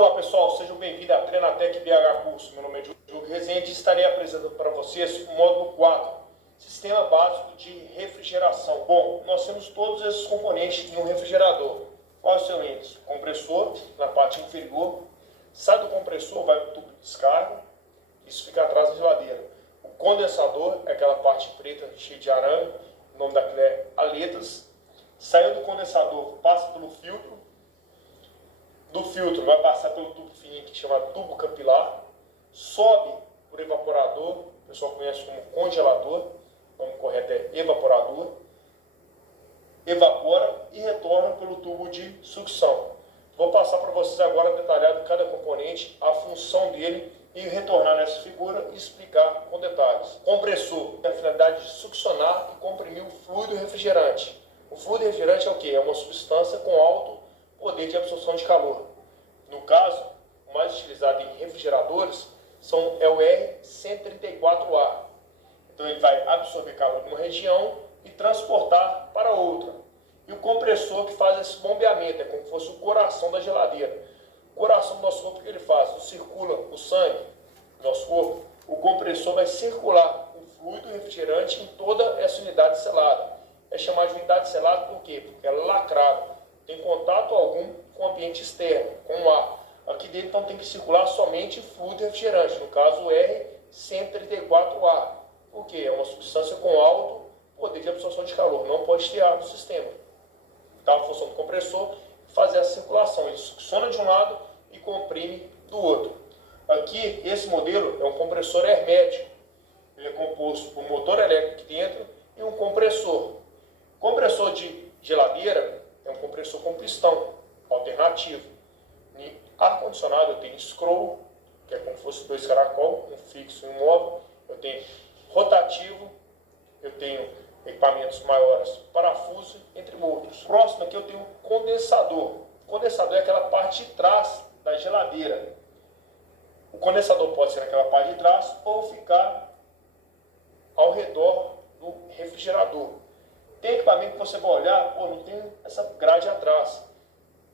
Olá pessoal, sejam bem-vindos à Trenatec BH Curso. Meu nome é Diogo Rezende e estarei apresentando para vocês o módulo 4, Sistema Básico de Refrigeração. Bom, nós temos todos esses componentes em um refrigerador. Qual é o seu índice? Compressor, na parte inferior. Sai do compressor, vai para o tubo de descarga. Isso fica atrás da geladeira. O condensador é aquela parte preta cheia de arame. O nome daquilo é aletas. Saiu do condensador, passa pelo filtro. Do filtro vai passar pelo tubo fininho que chama tubo capilar, sobe por evaporador, o pessoal conhece como congelador, o nome correto é evaporador, evapora e retorna pelo tubo de sucção. Vou passar para vocês agora detalhado cada componente, a função dele e retornar nessa figura e explicar com detalhes. Compressor tem a finalidade de succionar e comprimir o fluido refrigerante. O fluido refrigerante é o que? É uma substância com alto poder de absorção de calor. No caso, o mais utilizado em refrigeradores é o R134A. Então ele vai absorver calor de uma região e transportar para outra. E o compressor que faz esse bombeamento, é como se fosse o coração da geladeira. O coração do nosso corpo, o que ele faz? Não circula o sangue do nosso corpo. O compressor vai circular o fluido refrigerante em toda essa unidade selada. É chamado de unidade selada por quê? Porque é lacrado. Tem contato algum com o ambiente externo, com o ar. Aqui dentro então tem que circular somente fluido refrigerante, no caso o R134A. Por quê? É uma substância com alto poder de absorção de calor, não pode ter ar no sistema. Então a função do compressor é fazer a circulação, ele succiona de um lado e comprime do outro. Aqui, esse modelo é um compressor hermético. Ele é composto por um motor elétrico aqui dentro e um compressor. Compressor de geladeira é um compressor com pistão alternativo. Em ar-condicionado eu tenho scroll, que é como se fosse dois caracol, um fixo e um móvel. Eu tenho rotativo, eu tenho equipamentos maiores, parafuso, entre outros. Próximo aqui eu tenho condensador. O condensador é aquela parte de trás da geladeira. O condensador pode ser naquela parte de trás ou ficar ao redor do refrigerador. Tem equipamento que você vai olhar, não tem essa grade atrás.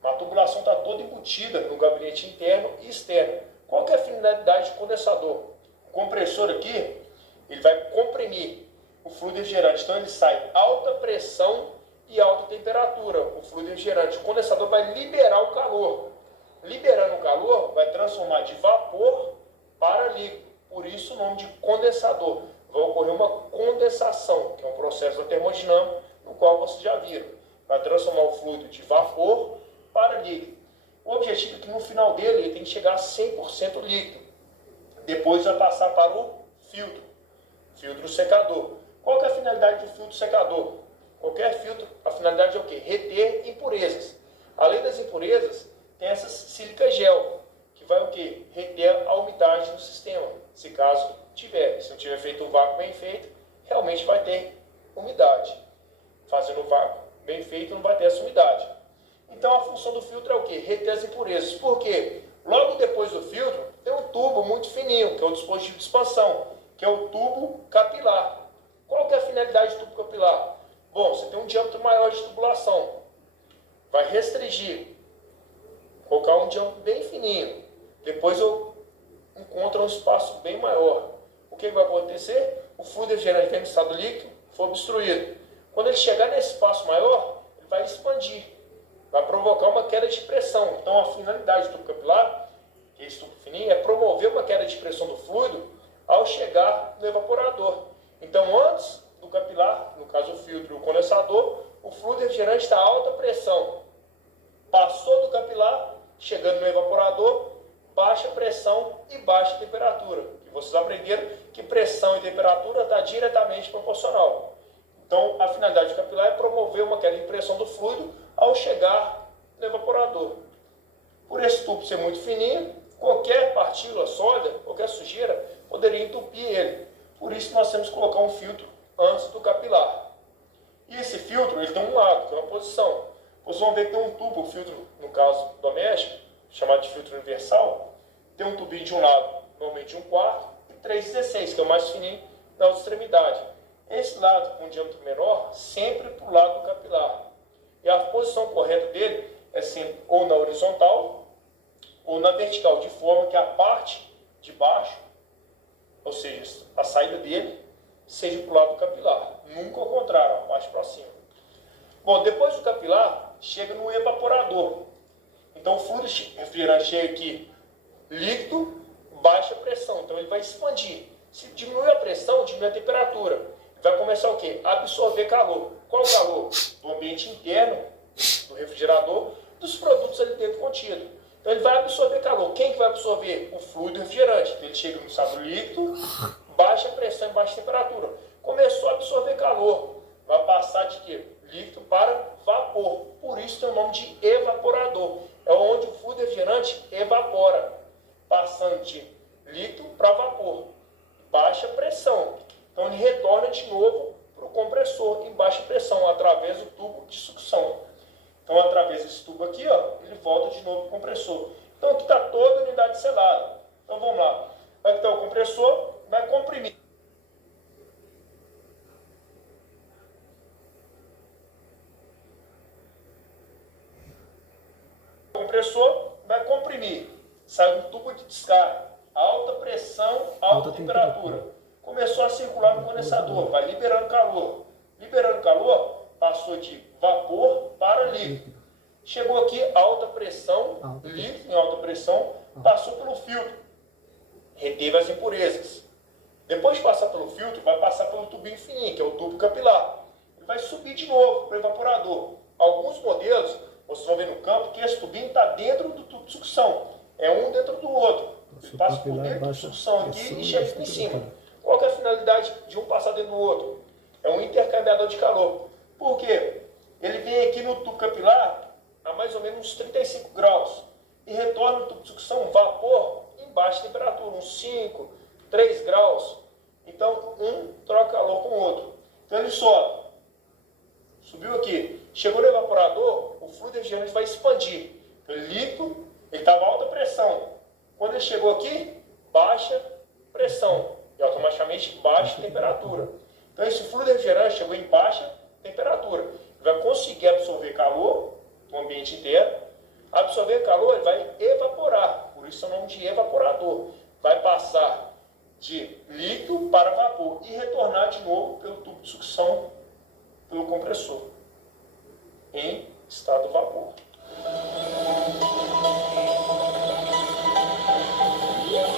A tubulação está toda embutida no gabinete interno e externo. Qual que é a finalidade do condensador? O compressor aqui, ele vai comprimir o fluido refrigerante. Então ele sai alta pressão e alta temperatura, o fluido refrigerante. O condensador vai liberar o calor. Liberando o calor, vai transformar de vapor para líquido. Por isso o nome de condensador. Vai ocorrer uma condensação, que é um processo da termodinâmica, no qual vocês já viram. Vai transformar o fluido de vapor para líquido. O objetivo é que no final dele ele tem que chegar a 100% líquido. Depois vai passar para o filtro secador. Qual que é a finalidade do filtro secador? Qualquer filtro, a finalidade é o quê? Reter impurezas. Além das impurezas, tem essas sílica gel, que vai o quê? Reter a umidade no sistema, se caso tiver. Se não tiver feito o vácuo bem feito, realmente vai ter umidade. Fazendo o vácuo bem feito, não vai ter essa umidade. Então a função do filtro é o quê? Reter as impurezas. Por quê? Logo depois do filtro, tem um tubo muito fininho, que é o dispositivo de expansão, que é o tubo capilar. Qual que é a finalidade do tubo capilar? Bom, você tem um diâmetro maior de tubulação. Vai restringir. Colocar um diâmetro bem fininho. Depois eu encontro um espaço bem maior. O que vai acontecer? O fluido refrigerante vem no estado líquido, foi obstruído. Quando ele chegar nesse espaço maior, ele vai expandir. Vai provocar uma queda de pressão. Então a finalidade do tubo capilar, que é esse tubo fininho, é promover uma queda de pressão do fluido ao chegar no evaporador. Então antes do capilar, no caso o filtro e o condensador, o fluido refrigerante está a alta pressão. Passou do capilar, chegando no evaporador, baixa pressão e baixa temperatura. E vocês aprenderam que pressão e temperatura está diretamente proporcional. Então, a finalidade do capilar é promover uma queda de pressão do fluido ao chegar no evaporador. Por esse tubo ser muito fininho, qualquer partícula sólida, qualquer sujeira, poderia entupir ele. Por isso, nós temos que colocar um filtro antes do capilar. E esse filtro, ele tem um lado, que é uma posição. Vocês vão ver que tem um tubo, o filtro, no caso doméstico, chamado de filtro universal, tem um tubinho de um lado, normalmente de 1/4, e 3/16, que é o mais fininho, na outra extremidade. Esse lado, com um diâmetro menor, sempre para o lado do capilar. E a posição correta dele é sempre ou na horizontal, ou na vertical, de forma que a parte de baixo, ou seja, a saída dele, seja para o lado capilar. Nunca ao contrário, a parte para cima. Bom, depois do capilar, chega no evaporador. Então o fluido refrigerante chega aqui líquido, baixa pressão. Então ele vai expandir. Se diminuir a pressão, diminui a temperatura. Ele vai começar o quê? A absorver calor. Qual o calor? Do ambiente interno, do refrigerador, dos produtos ali dentro contidos. Então ele vai absorver calor. Quem que vai absorver? O fluido refrigerante. Então, ele chega no estado líquido, baixa pressão e baixa temperatura. Começou a absorver calor. Vai passar de quê? Líquido para vapor. Por isso tem o nome de evaporador. É onde o fluido refrigerante evapora, passando de líquido para vapor. Baixa pressão. Então ele retorna de novo para o compressor em baixa pressão, através do tubo de sucção. Então, através desse tubo aqui, ó, ele volta de novo para o compressor. Então, aqui está toda a unidade selada. Então, vamos lá. Aqui está o compressor, vai comprimir. O compressor vai comprimir. Sai um tubo de descarga. Alta pressão, alta temperatura. Começou a circular no condensador, vai liberando calor. Liberando calor, passou de vapor para líquido. Chegou aqui, alta pressão, líquido em alta pressão, passou pelo filtro, reteve as impurezas. Depois de passar pelo filtro, vai passar pelo tubinho fininho, que é o tubo capilar. Ele vai subir de novo para o evaporador. Alguns modelos, vocês vão ver no campo, que esse tubinho está dentro do tubo de sucção. É um dentro do outro. Ele passa por dentro da sucção aqui e chega aqui em cima. Qual que é a finalidade de um passar dentro do outro? É um intercambiador de calor. Por quê? Ele vem aqui no tubo capilar a mais ou menos uns 35 graus e retorna no tubo de sucção vapor em baixa temperatura, uns 5, 3 graus. Então, um troca calor com o outro. Então, ele sobe. Subiu aqui. Chegou no evaporador, o fluido refrigerante vai expandir. Então, ele líquido, ele estava a alta pressão. Quando ele chegou aqui, baixa pressão e automaticamente baixa temperatura. Então, esse fluido refrigerante chegou em baixa temperatura. Ele vai conseguir absorver calor no ambiente inteiro. Absorver calor, ele vai evaporar. Por isso é o nome de evaporador. Vai passar de líquido para vapor e retornar de novo pelo tubo de sucção, pelo compressor, em estado vapor.